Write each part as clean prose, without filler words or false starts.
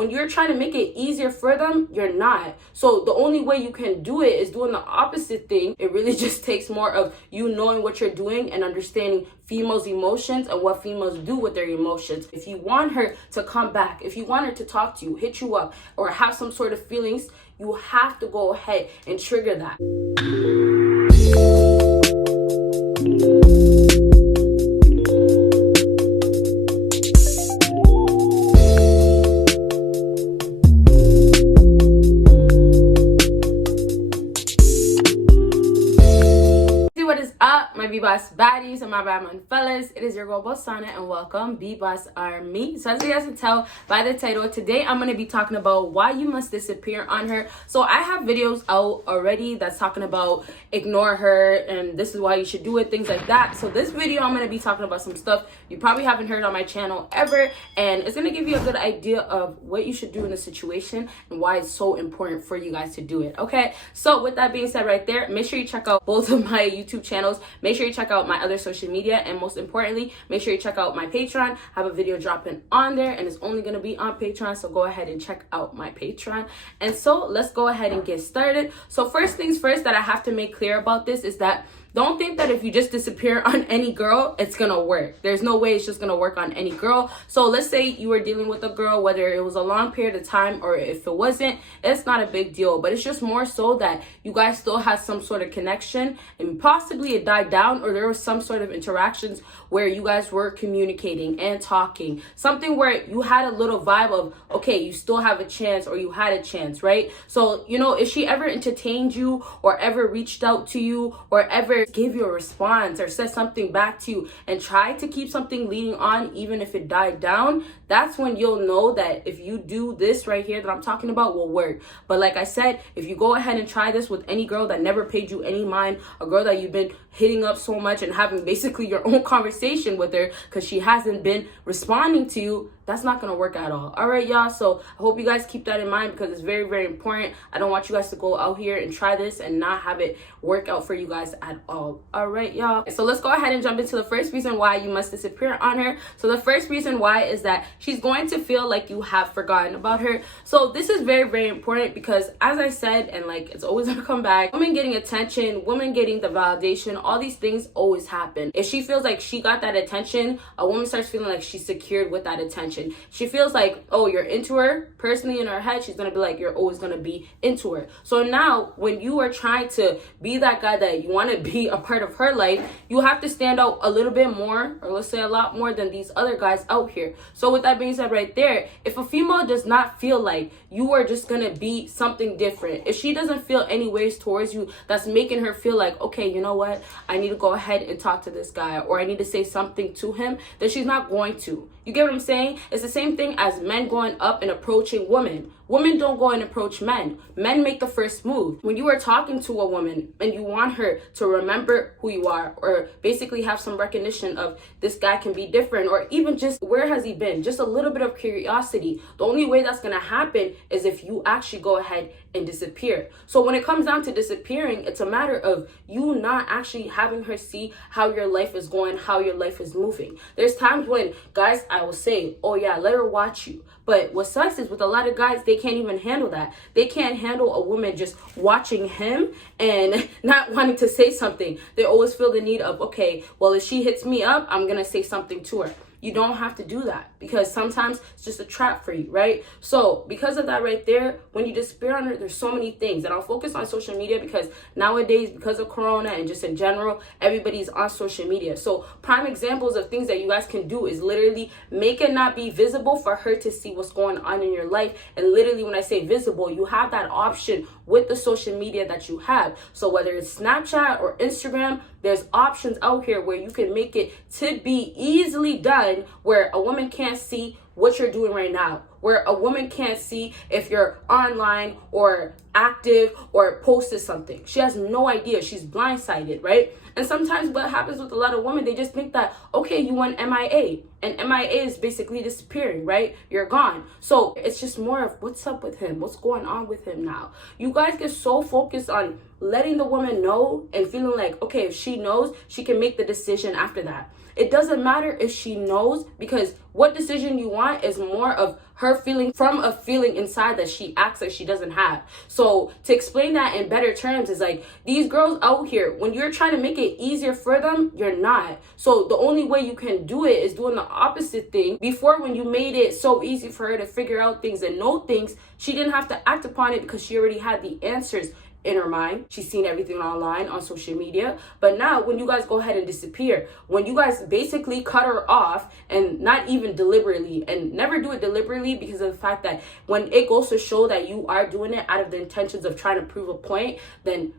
when you're trying to make it easier for them, you're not. So the only way you can do it is doing the opposite thing. It really just takes more of you knowing what you're doing and understanding females' emotions and what females do with their emotions. If you want her to come back, if you want her to talk to you, hit you up, or have some sort of feelings, you have to go ahead and trigger that. My BBossBaddies and my Batman fellas, it is your girl Bosana and welcome BBossArmy. So as you guys can tell by the title, today I'm going to be talking about why you must disappear on her. So I have videos out already that's talking about ignore her and this is why you should do it, things like that. So this video I'm going to be talking about some stuff you probably haven't heard on my channel ever, and it's going to give you a good idea of what you should do in a situation and why it's so important for you guys to do it. Okay, so with that being said right there, make sure you check out both of my YouTube channels. Make sure you check out my other social media, and most importantly, make sure you check out my Patreon. I have a video dropping on there and it's only going to be on Patreon, so go ahead and check out my Patreon. And so let's go ahead and get started. So first things first that I have to make clear about this is that don't think that if you just disappear on any girl, it's gonna work. There's no way it's just gonna work on any girl. So let's say you were dealing with a girl, whether it was a long period of time or if it wasn't, it's not a big deal. But it's just more so that you guys still had some sort of connection and possibly it died down, or there was some sort of interactions where you guys were communicating and talking. Something where you had a little vibe of, okay, you still have a chance, or you had a chance, right? So, you know, if she ever entertained you or ever reached out to you or ever gave you a response or said something back to you and tried to keep something leading on even if it died down, that's when you'll know that if you do this right here that I'm talking about will work. But like I said, if you go ahead and try this with any girl that never paid you any mind, a girl that you've been hitting up so much and having basically your own conversation with her because she hasn't been responding to you, that's not going to work at all. All right, y'all. So I hope you guys keep that in mind because it's very, very important. I don't want you guys to go out here and try this and not have it work out for you guys at all. All right, y'all. So let's go ahead and jump into the first reason why you must disappear on her. So the first reason why is that she's going to feel like you have forgotten about her. So this is very, very important because as I said, and like it's always going to come back, women getting attention, women getting the validation, all these things always happen. If she feels like she got that attention, a woman starts feeling like she's secured with that attention. She feels like, oh, you're into her. Personally, in her head, she's going to be like, you're always going to be into her. So now when you are trying to be that guy that you want to be a part of her life, you have to stand out a little bit more, or let's say a lot more than these other guys out here. So with that being said right there, if a female does not feel like you are just going to be something different, if she doesn't feel any ways towards you that's making her feel like, okay, you know what, I need to go ahead and talk to this guy, or I need to say something to him, then she's not going to. You get what I'm saying? It's the same thing as men going up and approaching women. Women don't go and approach men. Men make the first move. When you are talking to a woman and you want her to remember who you are, or basically have some recognition of this guy can be different, or even just where has he been? Just a little bit of curiosity. The only way that's going to happen is if you actually go ahead and disappear. So when it comes down to disappearing, it's a matter of you not actually having her see how your life is going, how your life is moving. There's times when guys, I will say, oh yeah, let her watch you. But what sucks is with a lot of guys, they can't even handle that. They can't handle a woman just watching him and not wanting to say something. They always feel the need of, okay, well, if she hits me up, I'm going to say something to her. You don't have to do that because sometimes it's just a trap for you, right? So because of that right there, when you disappear on her, there's so many things. And I'll focus on social media because nowadays, because of Corona and just in general, everybody's on social media. So prime examples of things that you guys can do is literally make it not be visible for her to see what's going on in your life. And literally when I say visible, you have that option with the social media that you have. So whether it's Snapchat or Instagram, there's options out here where you can make it to be easily done where a woman can't see what you're doing right now, where a woman can't see if you're online or active or posted something. She has no idea. She's blindsided, right? And sometimes what happens with a lot of women, they just think that, okay, you went MIA. And MIA is basically disappearing, right? You're gone. So it's just more of what's up with him? What's going on with him now? You guys get so focused on letting the woman know and feeling like, okay, if she knows, she can make the decision after that. it doesn't matter if she knows, because what decision you want is more of her feeling from a feeling inside that she acts like she doesn't have. So to explain that in better terms is like, these girls out here, when you're trying to make it easier for them, you're not. So the only way you can do it is doing the opposite thing. Before, when you made it so easy for her to figure out things and know things, she didn't have to act upon it because she already had the answers in her mind. She's seen everything online on social media. But now when you guys go ahead and disappear, when you guys basically cut her off, and not even deliberately, and never do it deliberately, because of the fact that when it goes to show that you are doing it out of the intentions of trying to prove a point, then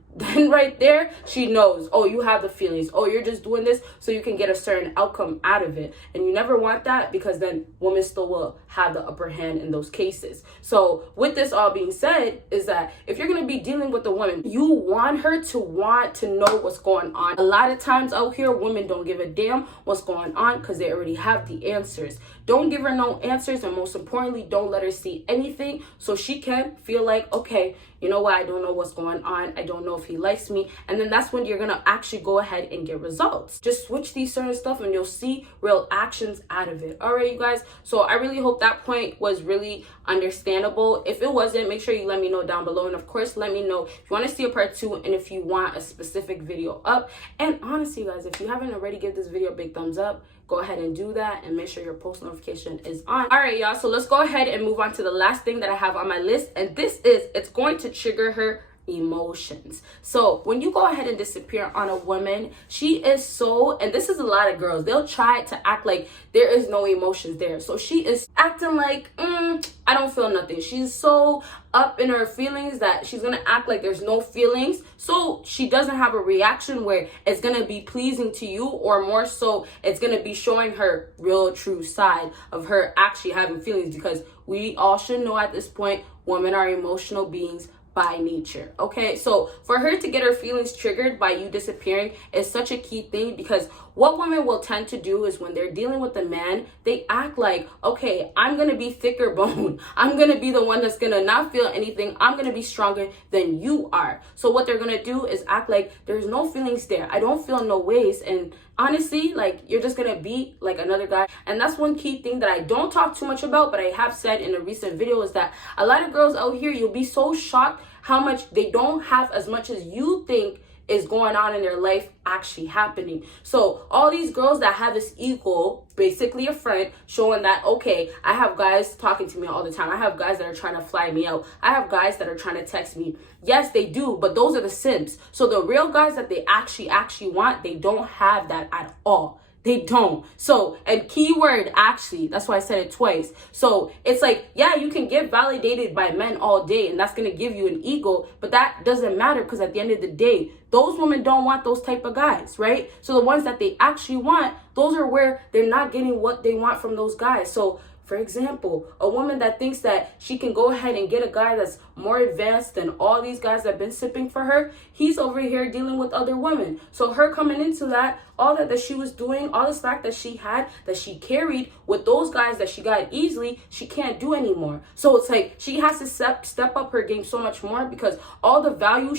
right there she knows, oh, you have the feelings, oh, you're just doing this so you can get a certain outcome out of it. And you never want that, because then women still will have the upper hand in those cases. So with this all being said, is that if you're going to be dealing with a woman, you want her to want to know what's going on. A lot of times out here, women don't give a damn what's going on because they already have the answers. Don't give her no answers, and most importantly, don't let her see anything, so she can feel like, okay, you know what, I don't know what's going on, I don't know if he likes me. And then that's when you're gonna actually go ahead and get results. Just switch these certain stuff and you'll see real actions out of it. All right, you guys, so I really hope that point was really understandable. If it wasn't, make sure you let me know down below, and of course let me know if you want to see a part 2 and if you want a specific video up. And honestly, guys, if you haven't already, give this video a big thumbs up. Go ahead and do that, and make sure your post notification is on. All right, y'all, so let's go ahead and move on to the last thing that I have on my list, and this is, it's going to trigger her emotions. So when you go ahead and disappear on a woman, she is so, and this is a lot of girls, they'll try to act like there is no emotions there. So she is acting like, I don't feel nothing. She's so up in her feelings that she's gonna act like there's no feelings, so she doesn't have a reaction where it's gonna be pleasing to you, or more so it's gonna be showing her real true side of her actually having feelings, because we all should know at this point, women are emotional beings by nature. Okay, so for her to get her feelings triggered by you disappearing is such a key thing, because what women will tend to do is when they're dealing with a man, they act like, okay, I'm gonna be thicker bone, I'm gonna be the one that's gonna not feel anything, I'm gonna be stronger than you are. So what they're gonna do is act like there's no feelings there, I don't feel no ways, and honestly, like, you're just gonna be like another guy. And that's one key thing that I don't talk too much about, but I have said in a recent video, is that a lot of girls out here, you'll be so shocked how much they don't have as much as you think is going on in their life actually happening. So all these girls that have this equal, basically a friend, showing that, okay, I have guys talking to me all the time, I have guys that are trying to fly me out, I have guys that are trying to text me. Yes, they do, but those are the simps. So the real guys that they actually want, they don't have that at all. They don't. So, and keyword actually, that's why I said it twice. So it's like, yeah, you can get validated by men all day, and that's going to give you an ego, but that doesn't matter, because at the end of the day, those women don't want those type of guys, right? So the ones that they actually want, those are where they're not getting what they want from those guys. So for example, a woman that thinks that she can go ahead and get a guy that's more advanced than all these guys that have been sipping for her, he's over here dealing with other women. So her coming into that, all that she was doing, all this fact that she had, that she carried with those guys that she got easily, she can't do anymore. So it's like she has to step up her game so much more, because all the value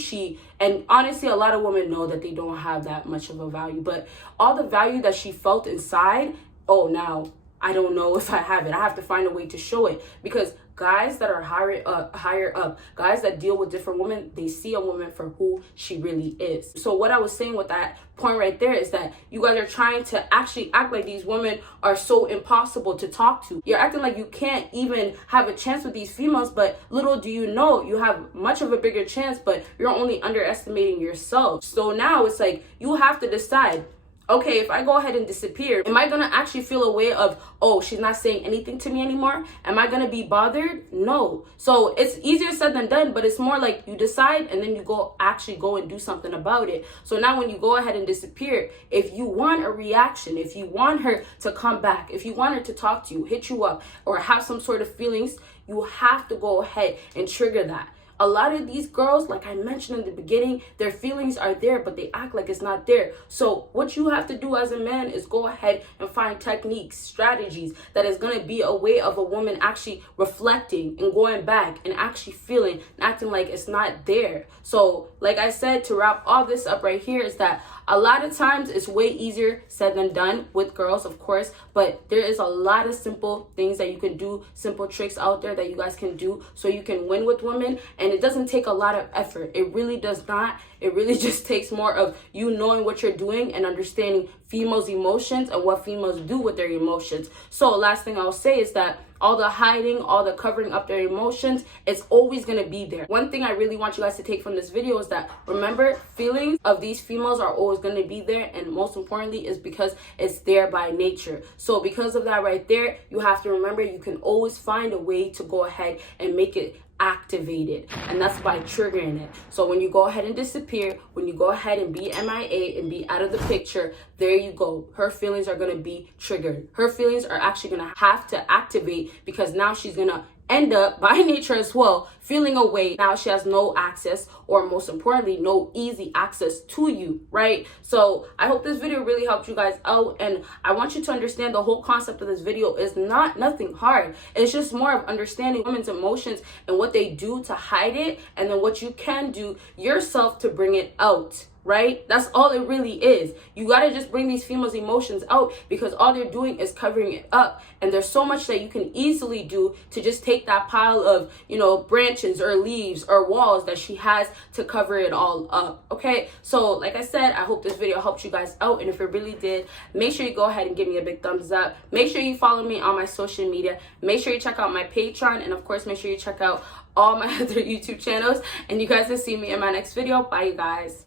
and honestly, a lot of women know that they don't have that much of a value, but all the value that she felt inside, oh, now I don't know if I have it. I have to find a way to show it, because guys that are higher up, guys that deal with different women, they see a woman for who she really is. So what I was saying with that point right there is that you guys are trying to actually act like these women are so impossible to talk to. You're acting like you can't even have a chance with these females, but little do you know, you have much of a bigger chance, but you're only underestimating yourself. So now it's like, you have to decide, okay, if I go ahead and disappear, am I going to actually feel a way of, oh, she's not saying anything to me anymore? Am I going to be bothered? No. So it's easier said than done, but it's more like you decide and then you actually go and do something about it. So now when you go ahead and disappear, if you want a reaction, if you want her to come back, if you want her to talk to you, hit you up, or have some sort of feelings, you have to go ahead and trigger that. A lot of these girls, like I mentioned in the beginning, their feelings are there, but they act like it's not there. So what you have to do as a man is go ahead and find techniques, strategies that is going to be a way of a woman actually reflecting and going back and actually feeling and acting like it's not there. So like I said, to wrap all this up right here, is that A lot of times it's way easier said than done with girls, of course, but there is a lot of simple things that you can do, simple tricks out there that you guys can do so you can win with women. And it doesn't take a lot of effort. It really does not. It really just takes more of you knowing what you're doing and understanding females' emotions and what females do with their emotions. So last thing I'll say is that all the hiding, all the covering up their emotions, it's always going to be there. One thing I really want you guys to take from this video is that, remember, feelings of these females are always going to be there, and most importantly is because it's there by nature. So because of that right there, you have to remember you can always find a way to go ahead and make it activated, and that's by triggering it. So when you go ahead and disappear, when you go ahead and be MIA and be out of the picture, there you go. Her feelings are going to be triggered. Her feelings are actually going to have to activate, because now she's going to end up by nature as well feeling a way. Now she has no access, or most importantly, no easy access to you, right? So I hope this video really helped you guys out, and I want you to understand the whole concept of this video is nothing hard. It's just more of understanding women's emotions and what they do to hide it, and then what you can do yourself to bring it out. Right? That's all it really is. You got to just bring these females' emotions out, because all they're doing is covering it up. And there's so much that you can easily do to just take that pile of, branches or leaves or walls that she has to cover it all up. Okay? So like I said, I hope this video helped you guys out. And if it really did, make sure you go ahead and give me a big thumbs up. Make sure you follow me on my social media. Make sure you check out my Patreon. And of course, make sure you check out all my other YouTube channels. And you guys will see me in my next video. Bye, you guys.